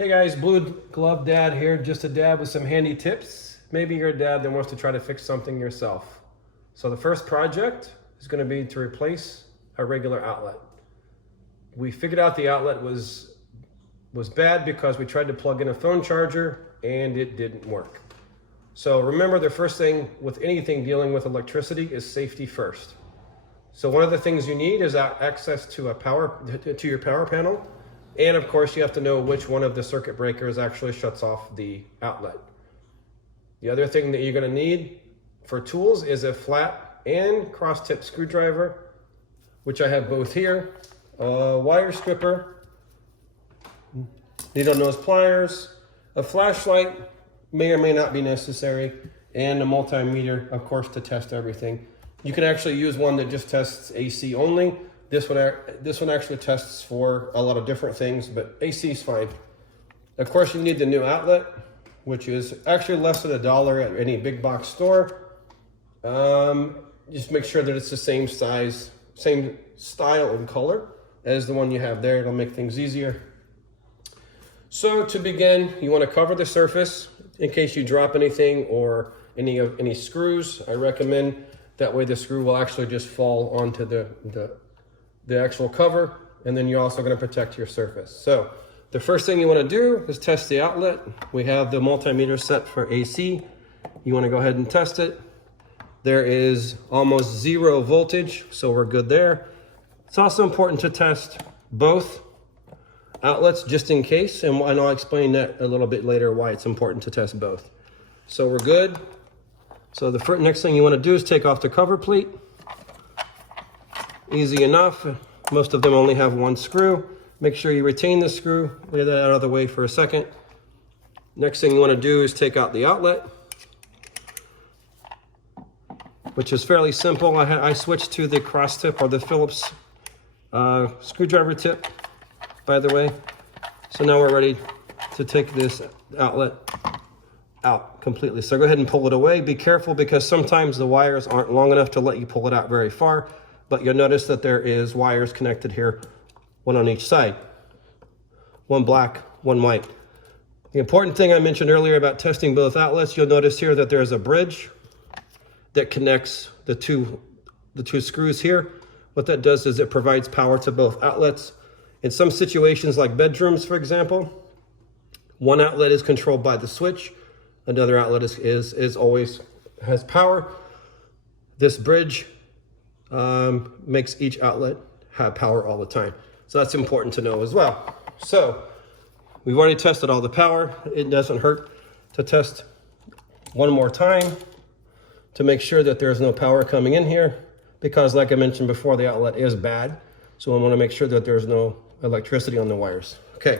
Hey guys, Blue Glove Dad here, just a dad with some handy tips. Maybe you're a dad that wants to try to fix something yourself. So the first project is going to be to replace a regular outlet. We figured out the outlet was bad because we tried to plug in a phone charger and it didn't work. So remember, the first thing with anything dealing with electricity is safety first. So one of the things you need is access to your power panel. And of course, you have to know which one of the circuit breakers actually shuts off the outlet. The other thing that you're going to need for tools is a flat and cross-tip screwdriver, which I have both here, a wire stripper, needle nose pliers, a flashlight, may or may not be necessary, and a multimeter, of course, to test everything. You can actually use one that just tests AC only. This one actually tests for a lot of different things, but AC is fine. Of course, you need the new outlet, which is actually less than $1 at any big box store. Just make sure that it's the same size, same style and color as the one you have there. It'll make things easier. So to begin, you want to cover the surface in case you drop anything or any screws. I recommend that way the screw will actually just fall onto the actual cover, and then you're also going to protect your surface. So the first thing you want to do is test the outlet. We have the multimeter set for AC. You want to go ahead and test it. There is almost 0 voltage, so we're good there. It's also important to test both outlets just in case, and I'll explain that a little bit later why it's important to test both. So we're good. So the next thing you want to do is take off the cover plate. Easy enough. Most of them only have one screw. Make sure you retain the screw. Lay that out of the way for a second. Next thing you want to do is take out the outlet, which is fairly simple. I switched to the cross tip or the Phillips screwdriver tip, by the way. So now we're ready to take this outlet out completely. So go ahead and pull it away. Be careful because sometimes the wires aren't long enough to let you pull it out very far. But you'll notice that there is wires connected here, one on each side. One black, one white. The important thing I mentioned earlier about testing both outlets, you'll notice here that there's a bridge that connects the two screws here. What that does is it provides power to both outlets. In some situations like bedrooms, for example, one outlet is controlled by the switch. Another outlet is always has power. This bridge makes each outlet have power all the time. So that's important to know as well. So we've already tested all the power. It doesn't hurt to test one more time to make sure that there's no power coming in here, because like I mentioned before, the outlet is bad. So I want to make sure that there's no electricity on the wires. Okay,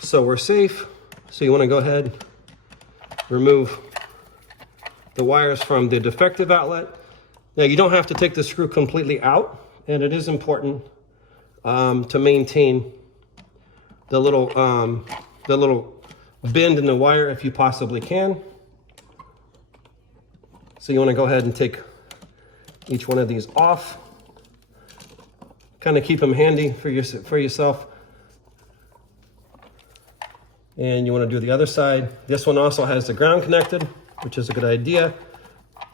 so we're safe. So you want to go ahead, remove the wires from the defective outlet. Now you don't have to take the screw completely out, and it is important to maintain the little bend in the wire if you possibly can. So you want to go ahead and take each one of these off. Kind of keep them handy for yourself. And you want to do the other side. This one also has the ground connected, which is a good idea.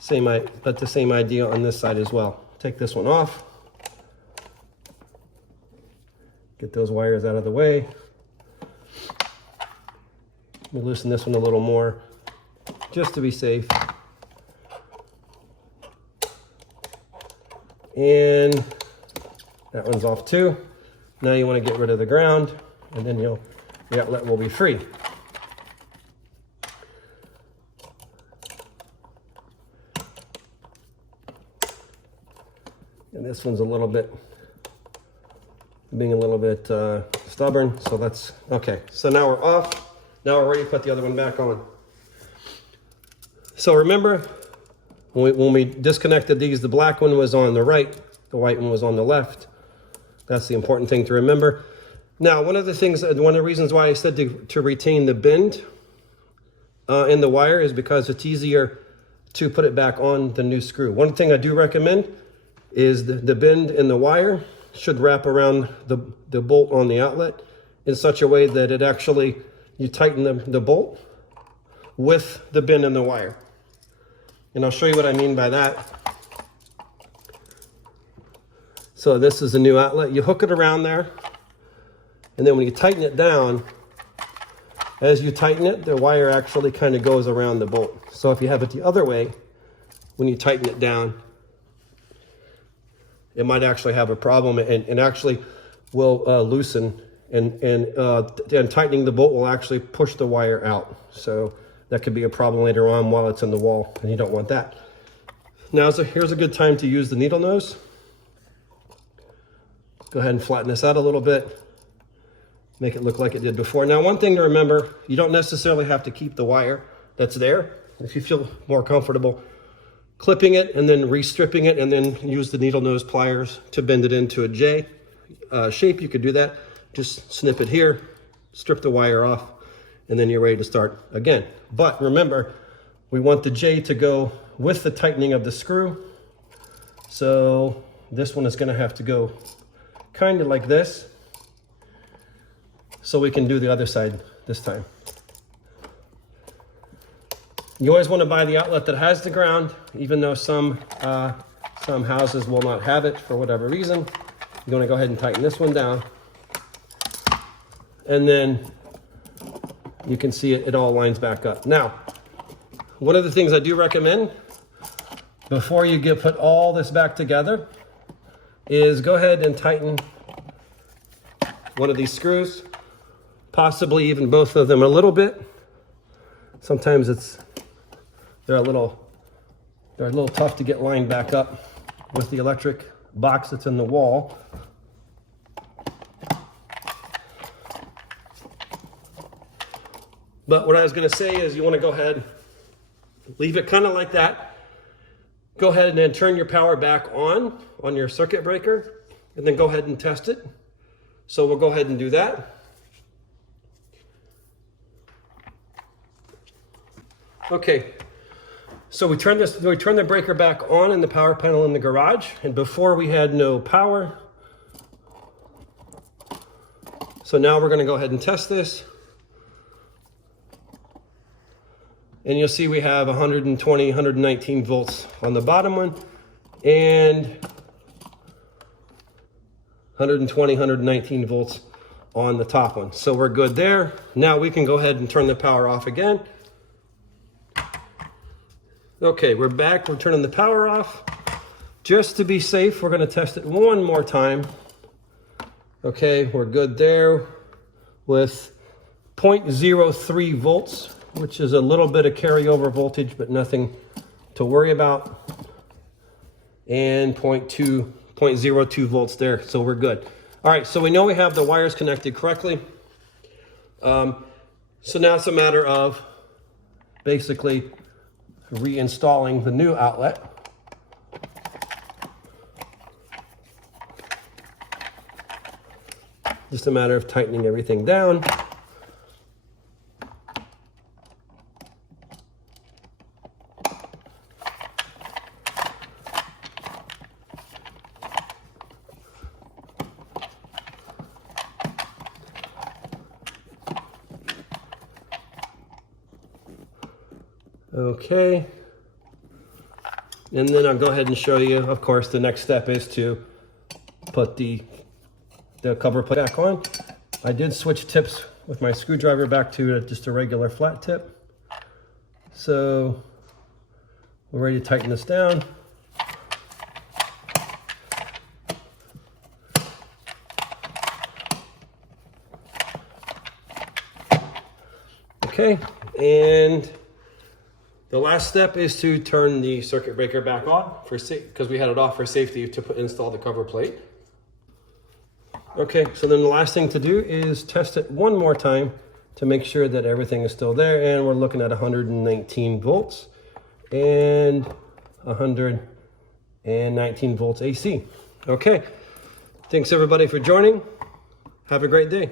But the same idea on this side as well. Take this one off. Get those wires out of the way. Let me loosen this one a little more, just to be safe. And that one's off too. Now you want to get rid of the ground, and then the outlet will be free. And this one's being a little bit stubborn, so that's okay. So now we're off. Now we're ready to put the other one back on. So remember, when we disconnected these, the black one was on the right, the white one was on the left. That's the important thing to remember. Now, one of the reasons why I said to retain the bend in the wire is because it's easier to put it back on the new screw. One thing I do recommend is the bend in the wire should wrap around the bolt on the outlet in such a way that it actually, you tighten the bolt with the bend in the wire. And I'll show you what I mean by that. So this is a new outlet. You hook it around there, and then when you tighten it down, as you tighten it, the wire actually kind of goes around the bolt. So if you have it the other way, when you tighten it down, it might actually have a problem and actually will loosen, and tightening the bolt will actually push the wire out. So that could be a problem later on while it's in the wall, and you don't want that. Now, here's a good time to use the needle nose. Go ahead and flatten this out a little bit. Make it look like it did before. Now, one thing to remember, you don't necessarily have to keep the wire that's there. If you feel more comfortable clipping it and then restripping it and then use the needle nose pliers to bend it into a J shape, you could do that. Just snip it here, strip the wire off, and then you're ready to start again. But remember, we want the J to go with the tightening of the screw. So this one is going to have to go kind of like this, so we can do the other side this time. You always want to buy the outlet that has the ground, even though some houses will not have it for whatever reason. You want to go ahead and tighten this one down, and then you can see it all lines back up. Now, one of the things I do recommend before you put all this back together is go ahead and tighten one of these screws, possibly even both of them a little bit. Sometimes they're a little tough to get lined back up with the electric box that's in the wall. But what I was going to say is you want to go ahead, leave it kind of like that. Go ahead and then turn your power back on your circuit breaker, and then go ahead and test it. So we'll go ahead and do that. Okay, so we turn the breaker back on in the power panel in the garage, and before we had no power. So now we're going to go ahead and test this. And you'll see we have 120, 119 volts on the bottom one, and 120, 119 volts on the top one. So we're good there. Now we can go ahead and turn the power off again. Okay, we're back. We're turning the power off. Just to be safe, we're going to test it one more time. Okay, we're good there with 0.03 volts. Which is a little bit of carryover voltage, but nothing to worry about. And 0.02 volts there, so we're good. All right, so we know we have the wires connected correctly. So now it's a matter of basically reinstalling the new outlet. Just a matter of tightening everything down. Okay, and then I'll go ahead and show you, of course, the next step is to put the cover plate back on. I did switch tips with my screwdriver back to just a regular flat tip. So we're ready to tighten this down. Okay, and the last step is to turn the circuit breaker back on because we had it off for safety to install the cover plate. Okay, so then the last thing to do is test it one more time to make sure that everything is still there, and we're looking at 119 volts and 119 volts AC. Okay, thanks everybody for joining. Have a great day.